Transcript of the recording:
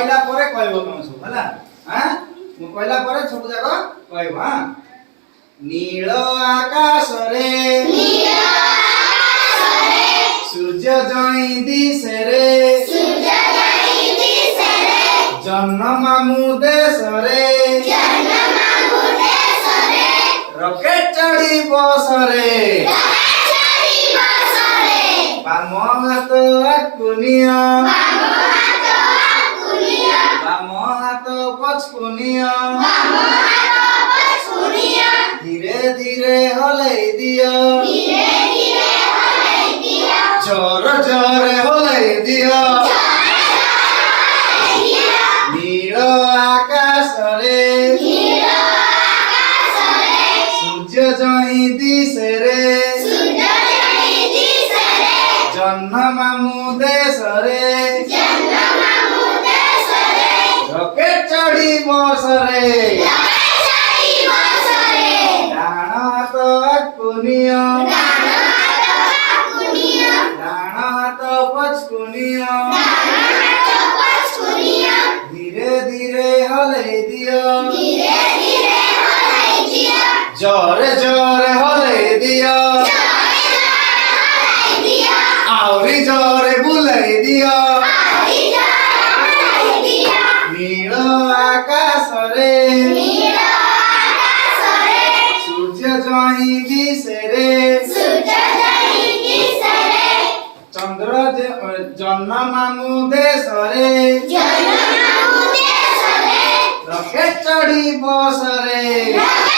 କହିଲା ପରେ କହିବ ତମେ ସବୁ ହେଲା ହାଁ ମୁଁ କହିଲା ପରେ ସବୁ ଯାକ କହିବ ହାଁ नील आकाशरे सूर्य जई दिशरे जन्म मामू देशरे रॉकेट चढ़ी बसरे बाम हाथ आकुनिया बाम हाथ पचकुनिया धीरे धीरे हलै दियो जोर जोर हलै दियो नील आकाश रे सूर्य जई दिशे रे जन्म मामू देश रे रॉकेट चढ़ी बस रे धीरे धीरे हलै दियो जोरे जोरे हलै दियो आवरी जोरे बुलै दियो नील आकाश रे सूर्य जई दिशे रे चंद्र जन्म मामू देश रे रॉकेट चढ़ी बस रे